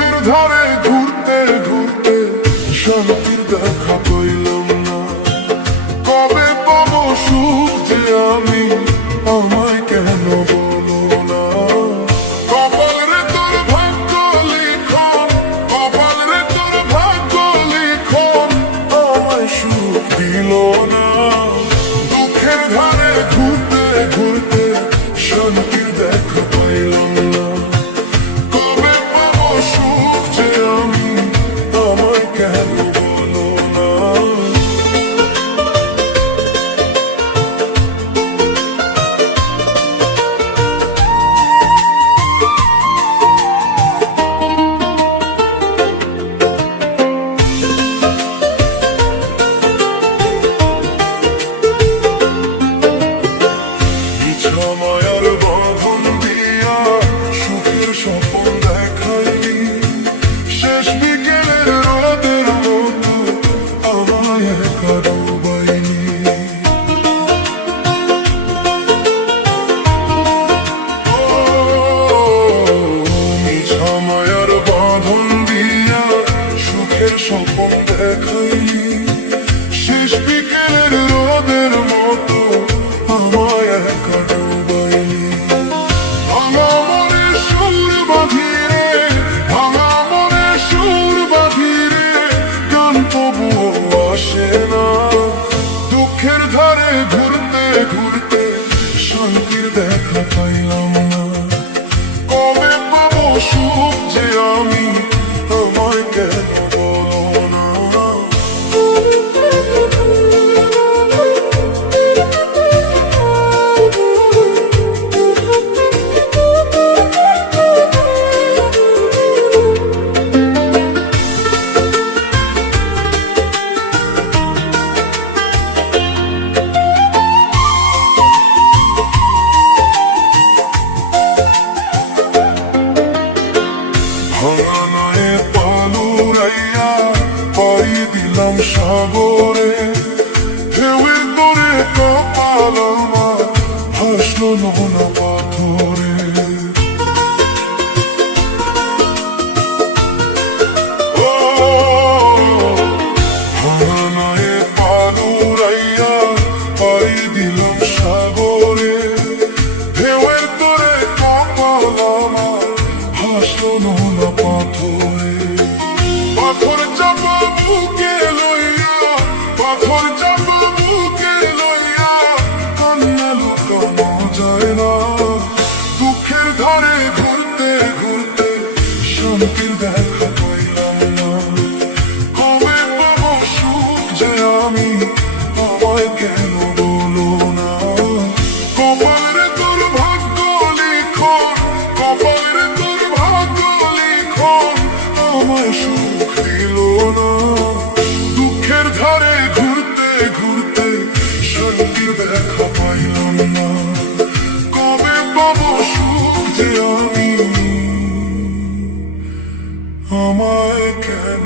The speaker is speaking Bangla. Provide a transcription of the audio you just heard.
দুঃখের ধারে ঘুরতে ঘুরতে শান্তির দেখা পাইলাম না। কবে পাবো সুখ যে আমি, আমায় কেন বলো না? কপাল রে তোর ভাগ্য লিখন, কপাল রে তোর ভাগ্য লিখন, আমায় সুখ দিল না। দুঃখের ধারে ঘুরতে ঘুরতে শান্তির দেখা পাইলাম না। কবে পাবো সুখ যে আমি, আমায় কেন বলো না? মায়ার বাঁধন দিয়া সুখের স্বপ্ন দেখাইলি, শেষ বিকেলের রোদের মতো আমায় একা ডুবাইলি। মিছা মায়ার বাঁধন দিয়া সুখের স্বপ্ন দেখাইলি, শেষ বিকেলের রোদের মতো আমায় একা ডুবাইলি। ভাঙা মনে সুর বাঁধিরে, ভাঙা মনে সুর বাঁধিরে, গান তবুও আসে না। দুঃখের ধারে ঘুরতে ঘুরতে শান্তির দেখা পাইলাম না। কবে পাবো সুখ যে আমি, আমায় কেন বলো না? ভাঙানায় পালুরাইয়া পাড়ি দিলাম সাগরে, ঢেউয়ের দরে কপাল আমার ভাসলো নোনা পাথরে। ভাঙানায় পালুরাইয়া পাড়ি দিলাম সাগরে, ঢেউয়ের দরে কপাল আমার ভাসলো নোনা পাথরে। পাথর চাপা বুকে লইয়া, পাথর চাপা বুকে লইয়া, কান্না লুকানো যায় না। দুঃখের ধারে ঘুরতে ঘুরতে শান্তির দেখা পাইলাম না। কবে পাবো সুখ যে আমি, আমায় কেন বলো না? কপাল রে তোর ভাগ্য লিখন, কপাল রে তোর ভাগ্য লিখন, আমায় সুখ দিল না। দুঃখের ধারে ঘুরতে ঘুরতে শান্তির দেখা পাইলাম না। কবে পাবো সুখ যে আমি, আমায় কেন